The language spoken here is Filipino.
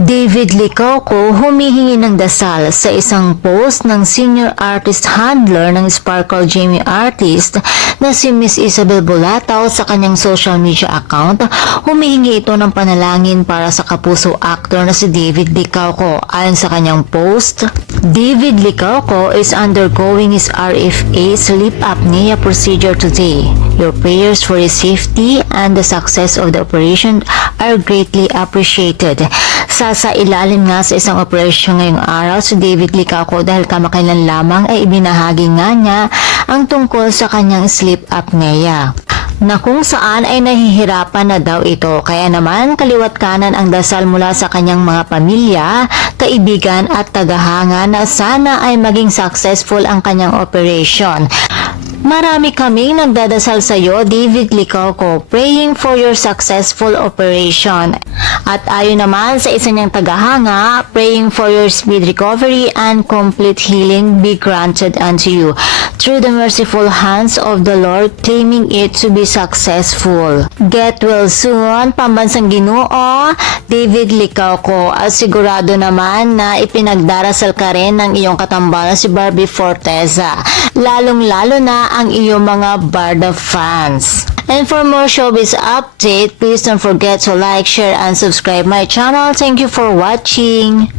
David Licauco humihingi ng dasal sa isang post ng senior artist handler ng Sparkle Jamie artist na si Miss Isabel Bulatao sa kanyang social media account. Humihingi ito ng panalangin para sa kapuso actor na si David Licauco. Ayon sa kanyang post, David Licauco is undergoing his RFA sleep apnea procedure today. Your prayers for his safety and the success of the operation are greatly appreciated. Sa ilalim nga sa isang operasyon ngayong araw si David Licauco dahil kamakailan lamang ay ibinahagi nga niya ang tungkol sa kanyang sleep apnea na kung saan ay nahihirapan na daw ito. Kaya naman kaliwat kanan ang dasal mula sa kanyang mga pamilya, kaibigan at tagahanga na sana ay maging successful ang kanyang operation. Marami kaming nagdadasal sa iyo, David Licauco, praying for your successful operation. At ayon naman sa isa niyang tagahanga, praying for your speed recovery and complete healing be granted unto you through the merciful hands of the Lord, claiming it to be successful. Get well soon, Pambansang Ginoo, David Licauco. At sigurado naman na ipinagdarasal ka rin ng iyong katambalan si Barbie Forteza, lalong-lalo na ang iyong mga Barda fans. And for more showbiz update, please don't forget to like, share, and subscribe my channel. Thank you for watching.